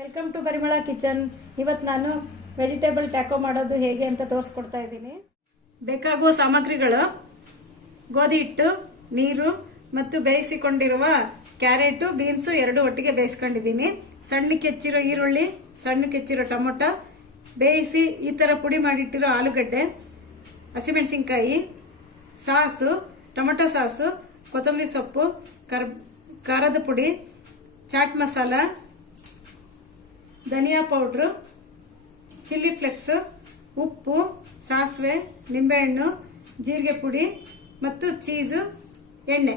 Welcome to ಪರಿಮಳ kitchen. ಇವತ್ತು ನಾನು ವೆಜಿಟೇಬಲ್ ಟ್ಯಾಕೋ ಮಾಡೋದು ಹೇಗೆ ಅಂತ ತೋರಿಸ್ಕೊಡ್ತಾ ಇದ್ದೀನಿ. ಬೇಕಾಗುವ ಸಾಮಗ್ರಿಗಳು: ಗೋಧಿ ಹಿಟ್ಟು, ನೀರು ಮತ್ತು ಬೇಯಿಸಿಕೊಂಡಿರುವ ಕ್ಯಾರೆಟು, ಬೀನ್ಸು ಎರಡು ಒಟ್ಟಿಗೆ ಬೇಯಿಸ್ಕೊಂಡಿದ್ದೀನಿ. ಸಣ್ಣಕ್ಕೆ ಹೆಚ್ಚಿರೋ ಈರುಳ್ಳಿ, ಸಣ್ಣಕ್ಕೆ ಹೆಚ್ಚಿರೋ ಟೊಮೊಟೊ, ಬೇಯಿಸಿ ಈ ಥರ ಪುಡಿ ಮಾಡಿಟ್ಟಿರೋ ಆಲೂಗಡ್ಡೆ, ಹಸಿಮೆಣಸಿನ್ಕಾಯಿ, ಸಾಸು, ಟೊಮೊಟೊ ಸಾಸು, ಕೊತ್ತಂಬರಿ ಸೊಪ್ಪು, ಖಾರದ ಪುಡಿ, ಚಾಟ್ ಮಸಾಲ, ಧನಿಯಾ ಪೌಡ್ರು, ಚಿಲ್ಲಿ ಫ್ಲೆಕ್ಸ್, ಉಪ್ಪು, ಸಾಸಿವೆ, ನಿಂಬೆಹಣ್ಣು, ಜೀರಿಗೆ ಪುಡಿ ಮತ್ತು ಚೀಸು, ಎಣ್ಣೆ.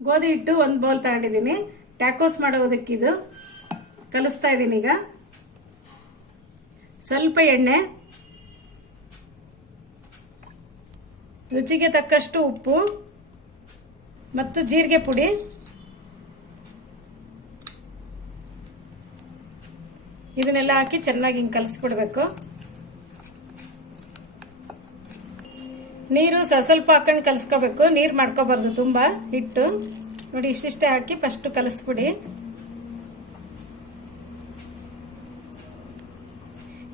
ಗೋಧಿ ಹಿಟ್ಟು ಒಂದು ಬೌಲ್ ತಗೊಂಡಿದ್ದೀನಿ. ಟ್ಯಾಕೋಸ್ ಮಾಡೋದಕ್ಕಿದು ಕಲಿಸ್ತಾ ಇದ್ದೀನಿ. ಈಗ ಸ್ವಲ್ಪ ಎಣ್ಣೆ, ರುಚಿಗೆ ತಕ್ಕಷ್ಟು ಉಪ್ಪು ಮತ್ತು ಜೀರಿಗೆ ಪುಡಿ, ಇದನ್ನೆಲ್ಲ ಹಾಕಿ ಚೆನ್ನಾಗಿ ಹಿಂಗೆ ಕಲಿಸ್ಬಿಡ್ಬೇಕು. ನೀರು ಸ್ವಲ್ಪ ಹಾಕೊಂಡು ಕಲಿಸ್ಕೋಬೇಕು, ನೀರು ಮಾಡ್ಕೋಬಾರ್ದು ತುಂಬ. ಹಿಟ್ಟು ನೋಡಿ ಇಷ್ಟಿಷ್ಟೇ ಹಾಕಿ ಫಸ್ಟು ಕಲಿಸ್ಬಿಡಿ.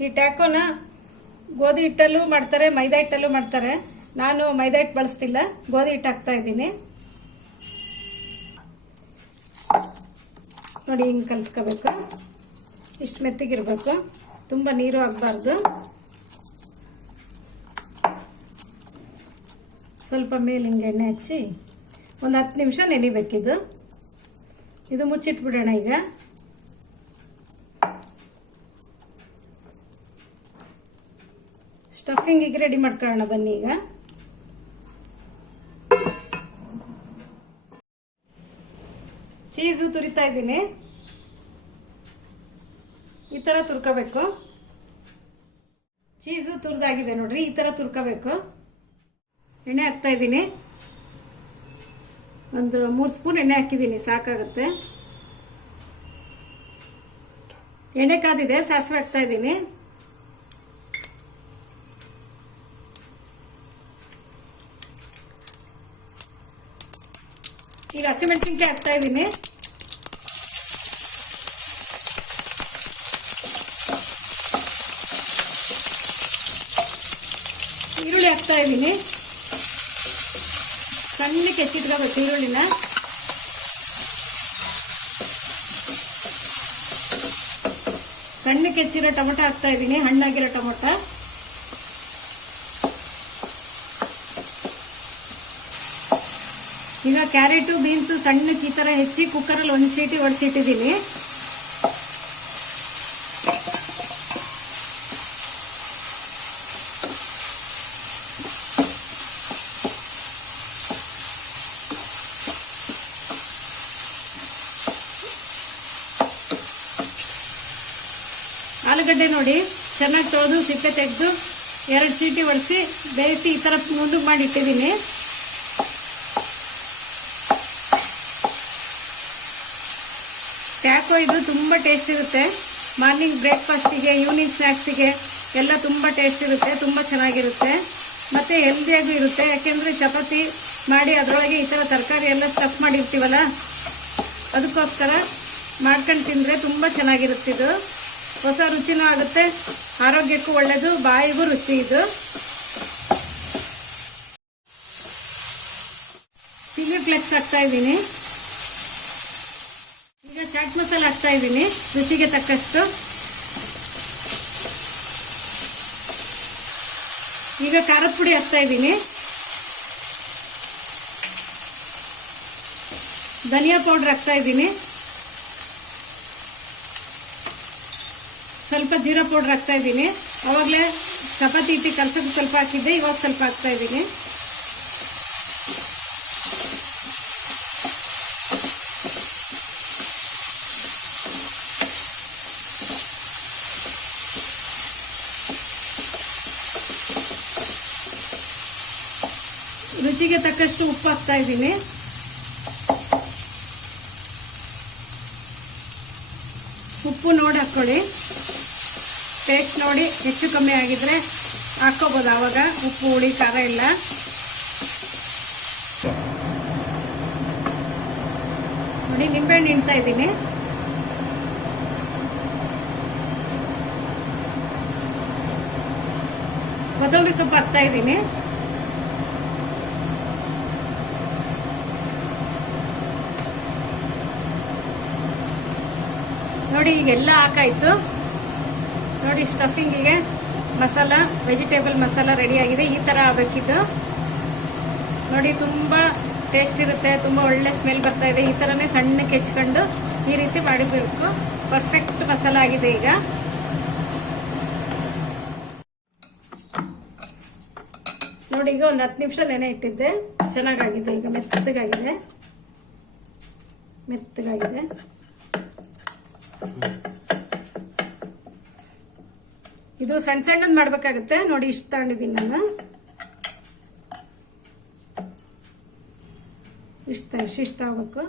ಈ ಟ್ಯಾಕೋನ ಗೋಧಿ ಹಿಟ್ಟಲ್ಲೂ ಮಾಡ್ತಾರೆ, ಮೈದಾ ಹಿಟ್ಟಲ್ಲೂ ಮಾಡ್ತಾರೆ. ನಾನು ಮೈದಾ ಹಿಟ್ಟು ಬಳಸ್ತಿಲ್ಲ, ಗೋಧಿ ಹಿಟ್ಟು ಹಾಕ್ತಾ ಇದ್ದೀನಿ. ನೋಡಿ ಹಿಂಗೆ ಕಲಿಸ್ಕೋಬೇಕು. ಇಷ್ಟು ಮೆತ್ತಗಿರ್ಬೇಕು, ತುಂಬ ನೀರು ಆಗಬಾರ್ದು. ಸ್ವಲ್ಪ ಮೇಲೆ ಹಿಂಗೆ ಎಣ್ಣೆ ಹಚ್ಚಿ ಒಂದು 10 ನಿಮಿಷ ನೆನಿಬೇಕಿದು. ಇದು ಮುಚ್ಚಿಟ್ಬಿಡೋಣ. ಈಗ ಸ್ಟಫಿಂಗಿಗೆ ರೆಡಿ ಮಾಡ್ಕೊಳ್ಳೋಣ ಬನ್ನಿ. ಈಗ ಚೀಸು ತುರಿತಾ ಇದ್ದೀನಿ. ಈ ಥರ ತುರ್ಕೋಬೇಕು. ಚೀಸು ತುರಿದಾಗಿದೆ ನೋಡ್ರಿ, ಈ ಥರ ತುರ್ಕೋಬೇಕು. ಎಣ್ಣೆ ಹಾಕ್ತಾ ಇದ್ದೀನಿ. ಒಂದು 3 ಸ್ಪೂನ್ ಎಣ್ಣೆ ಹಾಕಿದ್ದೀನಿ, ಸಾಕಾಗುತ್ತೆ. ಎಣ್ಣೆ ಕಾದಿದೆ, ಸಾಸಿವೆ ಹಾಕ್ತಾ ಇದ್ದೀನಿ. ಈಗ ಹಸಿಮೆಣಸಿನ್ಕಾಯಿ ಹಾಕ್ತಾ ಇದ್ದೀನಿ. ಈರುಳ್ಳಿ ಹಾಕ್ತಾ ಇದ್ದೀನಿ. ಸಣ್ಣಕ್ಕೆ ಹೆಚ್ಚಿಟ್ಕೋಬೇಕು ಈರುಳ್ಳಿನ. ಸಣ್ಣಕ್ಕೆ ಹೆಚ್ಚಿರೋ ಟೊಮೊಟೊ ಹಾಕ್ತಾ ಇದ್ದೀನಿ, ಹಣ್ಣಾಗಿರೋ ಟೊಮೊಟೊ. ಈಗ ಕ್ಯಾರೆಟು, ಬೀನ್ಸು ಸಣ್ಣಕ್ಕೆ ಈ ಥರ ಹೆಚ್ಚಿ ಕುಕ್ಕರಲ್ಲಿ ಒಂದು ಸೀಟಿ ಒಡಿಸಿಟ್ಟಿದ್ದೀನಿ. ಆಲೂಗಡ್ಡೆ ನೋಡಿ ಚೆನ್ನಾಗಿ ತೊಳೆದು ಸಿಪ್ಪೆ ತೆಗೆದು 2 ಸೀಟಿ ಒಡಿಸಿ ಬೇಯಿಸಿ ಈ ಥರ ನುಣ್ಣಗೆ ಮಾಡಿ ಇಟ್ಟಿದ್ದೀನಿ. ಟ್ಯಾಕೋ ಇದು ತುಂಬ ಟೇಸ್ಟ್ ಇರುತ್ತೆ. ಮಾರ್ನಿಂಗ್ ಬ್ರೇಕ್ಫಾಸ್ಟಿಗೆ, ಈವ್ನಿಂಗ್ ಸ್ನ್ಯಾಕ್ಸಿಗೆ ಎಲ್ಲ ತುಂಬ ಟೇಸ್ಟ್ ಇರುತ್ತೆ, ತುಂಬ ಚೆನ್ನಾಗಿರುತ್ತೆ ಮತ್ತು ಹೆಲ್ದಿಯಾಗೂ ಇರುತ್ತೆ. ಯಾಕೆಂದರೆ ಚಪಾತಿ ಮಾಡಿ ಅದರೊಳಗೆ ಈ ಥರ ತರಕಾರಿ ಎಲ್ಲ ಸ್ಟಫ್ ಮಾಡಿರ್ತೀವಲ್ಲ, ಅದಕ್ಕೋಸ್ಕರ ಮಾಡ್ಕೊಂಡು ತಿಂದರೆ ತುಂಬ ಚೆನ್ನಾಗಿರುತ್ತಿದ್ದು. ಹೊಸ ರುಚಿನೂ ಆಗುತ್ತೆ, ಆರೋಗ್ಯಕ್ಕೂ ಒಳ್ಳೆಯದು, ಬಾಯಿಗೂ ರುಚಿ. ಇದು ಚಿಲ್ಲಿ ಫ್ಲೆಕ್ಸ್ ಹಾಕ್ತಾ ಇದ್ದೀನಿ. ಈಗ ಚಾಟ್ ಮಸಾಲ ಹಾಕ್ತಾ ಇದ್ದೀನಿ, ರುಚಿಗೆ ತಕ್ಕಷ್ಟು. ಈಗ ಖಾರದ ಪುಡಿ ಹಾಕ್ತಾ ಇದ್ದೀನಿ. ಧನಿಯಾ ಪೌಡರ್ ಹಾಕ್ತಾ ಇದ್ದೀನಿ. ಸ್ವಲ್ಪ ಜೀರಾ ಪೌಡರ್ ಹಾಕ್ತಾ ಇದ್ದೀನಿ. ಅವಾಗಲೇ ಚಪಾತಿ ಹಿಟ್ಟು ಕಲಸೋದು ಸ್ವಲ್ಪ ಹಾಕಿದ್ದೆ, ಇವಾಗ ಸ್ವಲ್ಪ ಹಾಕ್ತಾ ಇದ್ದೀನಿ. ರುಚಿಗೆ ತಕ್ಕಷ್ಟು ಉಪ್ಪು ಹಾಕ್ತಾ ಇದ್ದೀನಿ. ಉಪ್ಪು ನೋಡಿ ಹಾಕ್ಕೊಳ್ಳಿ, ಟೇಸ್ಟ್ ನೋಡಿ ಹೆಚ್ಚು ಕಮ್ಮಿ ಆಗಿದ್ರೆ ಹಾಕ್ಕೋಬೋದು. ಆವಾಗ ಉಪ್ಪು, ಹುಳಿ, ಖಾರ ಎಲ್ಲ. ನೋಡಿ ನಿಂಬೆಹಣ್ಣು ಹಿಂಡ್ತಾ ಇದ್ದೀನಿ. ಕೊತ್ತಂಬರಿ ಸೊಪ್ಪು ಹಾಕ್ತಾ ಇದ್ದೀನಿ. ನೋಡಿ ಈಗೆಲ್ಲ ಹಾಕಾಯ್ತು. ನೋಡಿ ಸ್ಟಫಿಂಗಿಗೆ ಮಸಾಲ, ವೆಜಿಟೇಬಲ್ ಮಸಾಲ ರೆಡಿ ಆಗಿದೆ. ಈ ಥರ ಆಗಬೇಕಿದ್ದು. ನೋಡಿ ತುಂಬ ಟೇಸ್ಟ್ ಇರುತ್ತೆ, ತುಂಬ ಒಳ್ಳೆ ಸ್ಮೆಲ್ ಬರ್ತಾ ಇದೆ. ಈ ಥರನೇ ಸಣ್ಣಕ್ಕೆ ಹೆಚ್ಕೊಂಡು ಈ ರೀತಿ ಮಾಡಿಬೇಕು. ಪರ್ಫೆಕ್ಟ್ ಮಸಾಲ ಆಗಿದೆ. ಈಗ ನೋಡಿ, ಈಗ ಒಂದು 10 ನಿಮಿಷ ನೆನೆ ಇಟ್ಟಿದ್ದೆ, ಚೆನ್ನಾಗಾಗಿದೆ. ಈಗ ಮೆತ್ತಗಾಗಿದೆ. ಇದು ಸಣ್ಣ ಸಣ್ಣದ್ ಮಾಡ್ಬೇಕಾಗುತ್ತೆ. ನೋಡಿ ಇಷ್ಟು ತಗೊಂಡಿದ್ದೀನಿ ನಾನು. ಇಷ್ಟ ಆಗ್ಬೇಕು.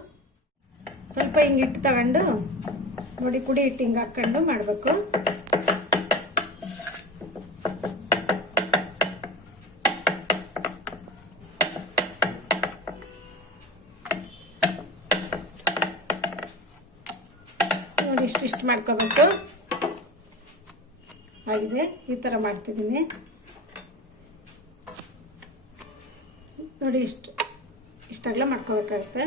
ಸ್ವಲ್ಪ ಹಿಂಗೆ ಹಿಟ್ಟು ತಗೊಂಡು ನೋಡಿ, ಕುಡಿ ಹಿಟ್ಟು ಹಿಂಗೆ ಹಾಕೊಂಡು ಮಾಡಬೇಕು. ನೋಡಿ ಇಷ್ಟಿಷ್ಟು ಮಾಡ್ಕೋಬೇಕು. ಆಗಿದೆ. ಈ ಥರ ಮಾಡ್ತಿದ್ದೀನಿ. ನೋಡಿ ಇಷ್ಟಾಗಲ ಮಾಡ್ಕೋಬೇಕಾಗುತ್ತೆ.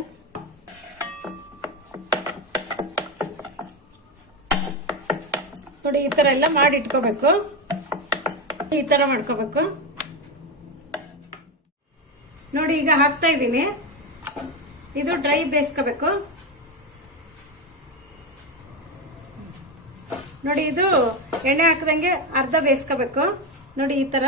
ನೋಡಿ ಈ ಥರ ಎಲ್ಲ ಮಾಡಿ ಇಟ್ಕೋಬೇಕು. ಈ ಥರ ಮಾಡ್ಕೋಬೇಕು. ನೋಡಿ ಈಗ ಹಾಕ್ತಾ ಇದ್ದೀನಿ. ಇದು ಡ್ರೈ ಬೇಯಿಸ್ಕೋಬೇಕು. ನೋಡಿ ಇದು ಎಣ್ಣೆ ಹಾಕದಂಗೆ ಅರ್ಧ ಬೇಯಿಸ್ಕೋಬೇಕು. ನೋಡಿ ಈ ಥರ.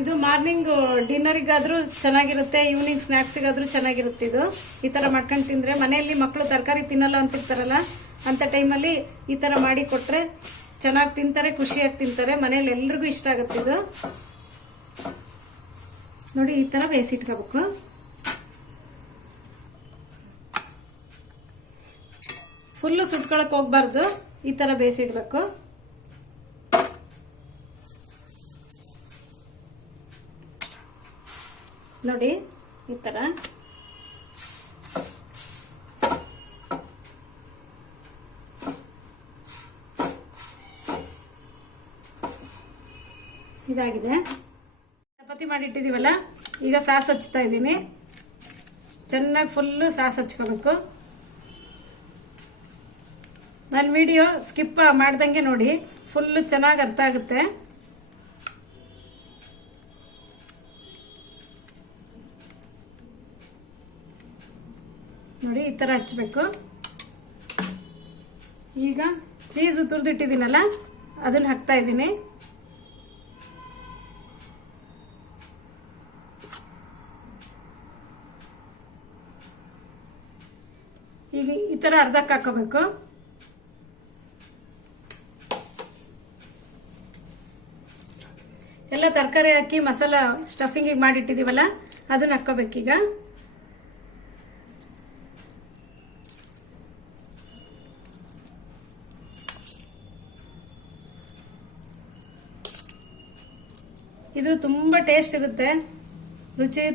ಇದು ಮಾರ್ನಿಂಗ್ ಡಿನ್ನರಿಗಾದ್ರೂ ಚೆನ್ನಾಗಿರುತ್ತೆ, ಈವ್ನಿಂಗ್ ಸ್ನ್ಯಾಕ್ಸಿಗಾದ್ರೂ ಚೆನ್ನಾಗಿರುತ್ತೆ. ಇದು ಈ ಥರ ಮಾಡ್ಕೊಂಡು ತಿಂದರೆ, ಮನೆಯಲ್ಲಿ ಮಕ್ಕಳು ತರಕಾರಿ ತಿನ್ನಲ್ಲ ಅಂತಿರ್ತಾರಲ್ಲ, ಅಂಥ ಟೈಮಲ್ಲಿ ಈ ಥರ ಮಾಡಿ ಕೊಟ್ಟರೆ ಚೆನ್ನಾಗಿ ತಿಂತಾರೆ, ಖುಷಿಯಾಗಿ ತಿಂತಾರೆ. ಮನೇಲಿ ಎಲ್ರಿಗೂ ಇಷ್ಟ ಆಗುತ್ತೆ ಇದು. ನೋಡಿ ಈ ಥರ ಬೇಯಿಸಿಟ್ಕೋಬೇಕು. ಫುಲ್ಲು ಸುಟ್ಕೊಳಕ್ಕೆ ಹೋಗ್ಬಾರ್ದು. ಈ ಥರ ಬೇಯಿಸಿಡ್ಬೇಕು. ನೋಡಿ ಈ ಥರ. ಇದಾಗಿದೆ. ಚಪಾತಿ ಮಾಡಿಟ್ಟಿದ್ದೀವಲ್ಲ, ಈಗ ಸಾಸ್ ಹಚ್ತಾ ಇದ್ದೀನಿ. ಚೆನ್ನಾಗಿ ಫುಲ್ಲು ಸಾಸ್ ಹಚ್ಕೋಬೇಕು. ನನ್ನ ವಿಡಿಯೋ ಸ್ಕಿಪ್ ಮಾಡ್ದಂಗೆ ನೋಡಿ, ಫುಲ್ಲು ಚೆನ್ನಾಗಿ ಅರ್ಥ ಆಗುತ್ತೆ. ನೋಡಿ ಈ ಥರ ಹಚ್ಚಬೇಕು. ಈಗ ಚೀಸ್ ತುರಿದಿಟ್ಟಿದ್ದೀನಲ್ಲ, ಅದನ್ನು ಹಾಕ್ತಾ ಇದ್ದೀನಿ. ಈಗ ಈ ಥರ ಅರ್ಧಕ್ಕೆ ಹಾಕೋಬೇಕು. ಎಲ್ಲ ತರಕಾರಿ ಹಾಕಿ ಮಸಾಲ ಸ್ಟಫಿಂಗಿಗೆ ಮಾಡಿಟ್ಟಿದ್ದೀವಲ್ಲ, ಅದನ್ನ ಹಾಕ್ಕೋಬೇಕೀಗ. ಇದು ತುಂಬ ಟೇಸ್ಟ್ ಇರುತ್ತೆ, ರುಚಿ,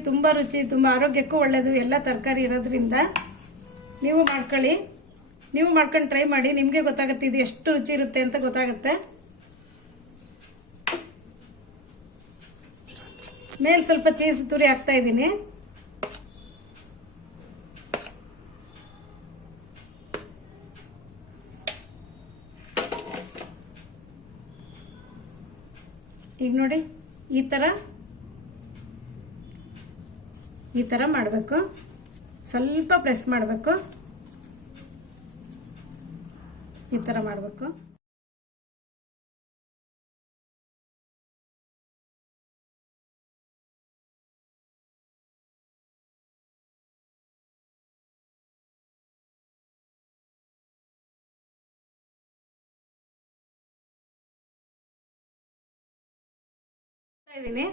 ತುಂಬ ಆರೋಗ್ಯಕ್ಕೂ ಒಳ್ಳೆಯದು. ಎಲ್ಲ ತರಕಾರಿ ಇರೋದ್ರಿಂದ ನೀವು ಮಾಡ್ಕೊಳ್ಳಿ. ನೀವು ಮಾಡ್ಕೊಂಡು ಟ್ರೈ ಮಾಡಿ, ನಿಮಗೆ ಗೊತ್ತಾಗುತ್ತೆ ಇದು ಎಷ್ಟು ರುಚಿ ಇರುತ್ತೆ ಅಂತ ಗೊತ್ತಾಗುತ್ತೆ. ಮೇಲೆ ಸ್ವಲ್ಪ ಚೀಸ್ ತುರಿ ಹಾಕ್ತಾ ಇದ್ದೀನಿ. ಈಗ ನೋಡಿ ಈ ಥರ ಮಾಡಬೇಕು. ಸ್ವಲ್ಪ ಪ್ರೆಸ್ ಮಾಡಬೇಕು. ಈ ಥರ ಮಾಡಬೇಕು. ಇದ್ದೀನಿ.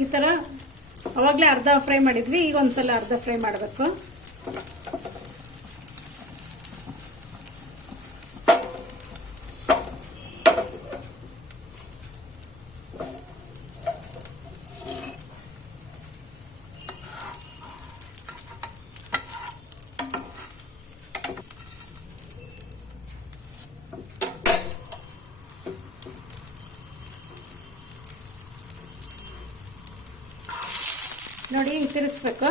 ಈ ಥರ ಅವಾಗಲೇ ಅರ್ಧ ಫ್ರೈ ಮಾಡಿದ್ವಿ, ಈಗ ಒಂದ್ಸಲ ಅರ್ಧ ಫ್ರೈ ಮಾಡಬೇಕು. ನೋಡಿ ಹಿಂಗೆ ತಿರುಗಿಸ್ಬೇಕು.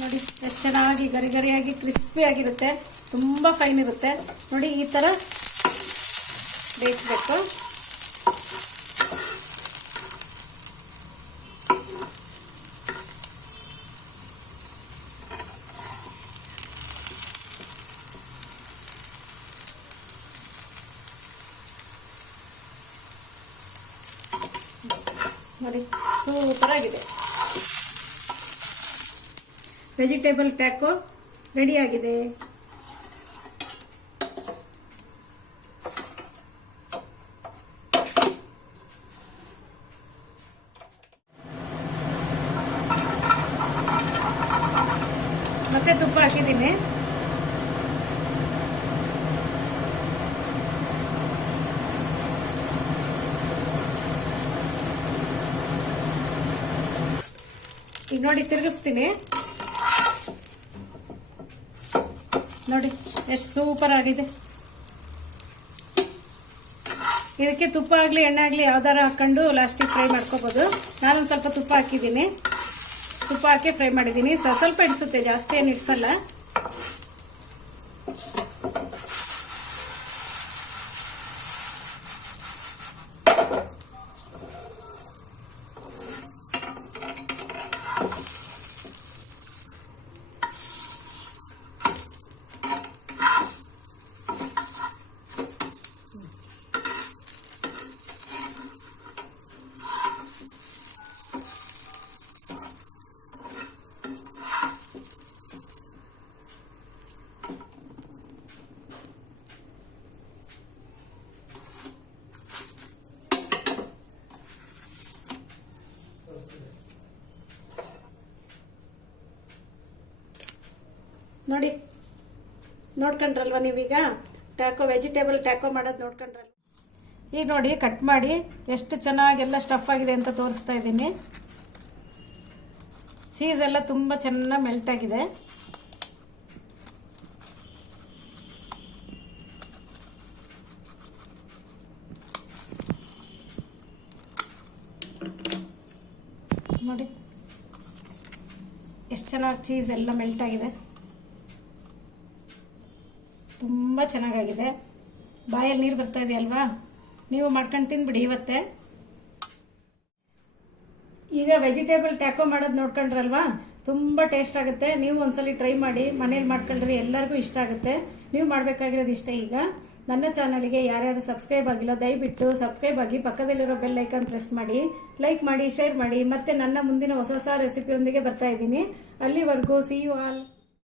ನೋಡಿ ಎಷ್ಟು ಚೆನ್ನಾಗಿ ಗರಿ ಗರಿಯಾಗಿ ಕ್ರಿಸ್ಪಿ ಆಗಿರುತ್ತೆ, ತುಂಬ ಫೈನ್ ಇರುತ್ತೆ. ನೋಡಿ ಈ ಥರ ಬೇಯಿಸ್ಬೇಕು. ನೋಡಿ ಸೂಪರ್ ಆಗಿದೆ. ವೆಜಿಟೇಬಲ್ ಟ್ಯಾಕೋ ರೆಡಿಯಾಗಿದೆ. ಮತ್ತೆ ತುಪ್ಪ ಹಾಕಿದ್ದೀನಿ. ಈಗ ನೋಡಿ ತಿರುಗಿಸ್ತೀನಿ. ನೋಡಿ ಎಷ್ಟು ಸೂಪರ್ ಆಗಿದೆ. ಇದಕ್ಕೆ ತುಪ್ಪ ಆಗಲಿ ಎಣ್ಣೆ ಆಗಲಿ ಯಾವ್ದಾರ ಹಾಕೊಂಡು ಲಾಸ್ಟಿಗೆ ಫ್ರೈ ಮಾಡ್ಕೋಬೋದು. ನಾನೊಂದು ಸ್ವಲ್ಪ ತುಪ್ಪ ಹಾಕಿದ್ದೀನಿ. ತುಪ್ಪ ಹಾಕಿ ಫ್ರೈ ಮಾಡಿದ್ದೀನಿ. ಸ್ವಲ್ಪ ಇಡಿಸುತ್ತೆ, ಜಾಸ್ತಿ ಏನು ಇಡಿಸಲ್ಲ. ನೋಡಿ ನೋಡ್ಕೊಂಡ್ರಲ್ವ ನೀವೀಗ ಟ್ಯಾಕೋ ವೆಜಿಟೇಬಲ್ ಟ್ಯಾಕೋ ಮಾಡೋದು ನೋಡ್ಕೊಂಡ್ರಲ್ವ. ಈಗ ನೋಡಿ ಕಟ್ ಮಾಡಿ ಎಷ್ಟು ಚೆನ್ನಾಗೆಲ್ಲ ಸ್ಟಫ್ ಆಗಿದೆ ಅಂತ ತೋರಿಸ್ತಾ ಇದ್ದೀನಿ. ಚೀಸ್ ಎಲ್ಲ ತುಂಬ ಚೆನ್ನಾಗಿ ಮೆಲ್ಟ್ ಆಗಿದೆ. ನೋಡಿ ಎಷ್ಟು ಚೆನ್ನಾಗಿ ಚೀಸ್ ಎಲ್ಲ ಮೆಲ್ಟ್ ಆಗಿದೆ, ತುಂಬ ಚೆನ್ನಾಗಾಗಿದೆ. ಬಾಯಲ್ಲಿ ನೀರು ಬರ್ತಾ ಇದೆ ಅಲ್ವಾ? ನೀವು ಮಾಡ್ಕೊಂಡು ತಿಂದ್ಬಿಡಿ ಇವತ್ತೇ. ಈಗ ವೆಜಿಟೇಬಲ್ ಟ್ಯಾಕೋ ಮಾಡೋದು ನೋಡ್ಕೊಂಡ್ರಲ್ವಾ, ತುಂಬ ಟೇಸ್ಟ್ ಆಗುತ್ತೆ. ನೀವು ಒಂದ್ಸಲಿ ಟ್ರೈ ಮಾಡಿ, ಮನೇಲಿ ಮಾಡ್ಕೊಂಡ್ರೆ ಎಲ್ಲರಿಗೂ ಇಷ್ಟ ಆಗುತ್ತೆ. ನೀವು ಮಾಡಬೇಕಾಗಿರೋದು ಇಷ್ಟ. ಈಗ ನನ್ನ ಚಾನಲ್ಗೆ ಯಾರ್ಯಾರು ಸಬ್ಸ್ಕ್ರೈಬ್ ಆಗಿಲ್ಲ ದಯವಿಟ್ಟು ಸಬ್ಸ್ಕ್ರೈಬ್ ಆಗಿ, ಪಕ್ಕದಲ್ಲಿರೋ ಬೆಲ್ ಐಕಾನ್ ಪ್ರೆಸ್ ಮಾಡಿ, ಲೈಕ್ ಮಾಡಿ, ಶೇರ್ ಮಾಡಿ. ಮತ್ತೆ ನನ್ನ ಮುಂದಿನ ಹೊಸ ಹೊಸ ರೆಸಿಪಿಯೊಂದಿಗೆ ಬರ್ತಾ ಇದ್ದೀನಿ. ಅಲ್ಲಿವರೆಗೂ ಸಿ ಯು ಆಲ್.